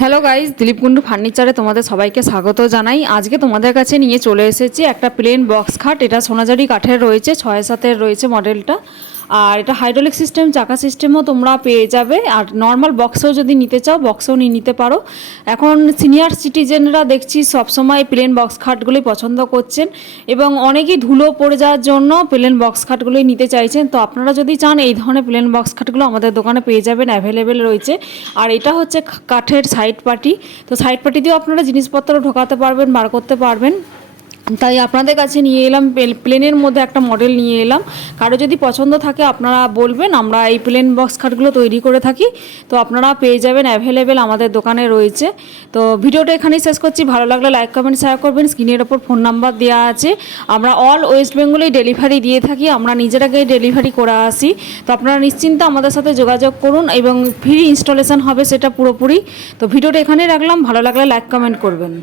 Hello guys, Dilip Kundu ফার্নিচারে তোমাদের সবাইকে স্বাগত জানাই। আজকে তোমাদের কাছে নিয়ে চলে এসেছি একটা প্লেন বক্স খাট। এটা সোনাঝুরি কাঠের রয়েছে, 6-7 রয়েছে মডেলটা। আর এটা হাইড্রোলিক সিস্টেম, চাকা সিস্টেমও তোমরা পেয়ে যাবে। আর নর্মাল বক্সেও যদি নিতে চাও বক্সেও নিয়ে নিতে পারো। এখন সিনিয়র সিটিজেনরা দেখছি সবসময় প্লেন বক্স খাটগুলোই পছন্দ করছেন এবং অনেকেই ধুলো পড়ে যাওয়ার জন্য প্লেন বক্স খাটগুলোই নিতে চাইছেন। তো আপনারা যদি চান এই ধরনের প্লেন বক্স খাটগুলো আমাদের দোকানে পেয়ে যাবেন, অ্যাভেলেবেল রয়েছে। আর এটা হচ্ছে কাঠের সাইড পার্টি। তো সাইড পার্টি দিয়েও আপনারা জিনিসপত্র ঢোকাতে পারবেন, বার করতে পারবেন। তাই আপনাদের কাছে নিয়ে এলাম, প্লেনের মধ্যে একটা মডেল নিয়ে এলাম। কারো যদি পছন্দ থাকে আপনারা বলবেন, আমরা এই প্লেন বক্স খাটগুলো তৈরি করে থাকি। তো আপনারা পেয়ে যাবেন, অ্যাভেলেবেল আমাদের দোকানে রয়েছে। তো ভিডিওটা এখানেই শেষ করছি। ভালো লাগলে লাইক কমেন্ট শেয়ার করবেন। স্ক্রিনের ওপর ফোন নাম্বার দেওয়া আছে। আমরা অল ওয়েস্ট বেঙ্গলেই ডেলিভারি দিয়ে থাকি, আমরা নিজেরাকেই ডেলিভারি করে আসি। তো আপনারা নিশ্চিন্তে আমাদের সাথে যোগাযোগ করুন এবং ফ্রি ইনস্টলেশন হবে সেটা পুরোপুরি। তো ভিডিওটা এখানেই রাখলাম, ভালো লাগলে লাইক কমেন্ট করবেন।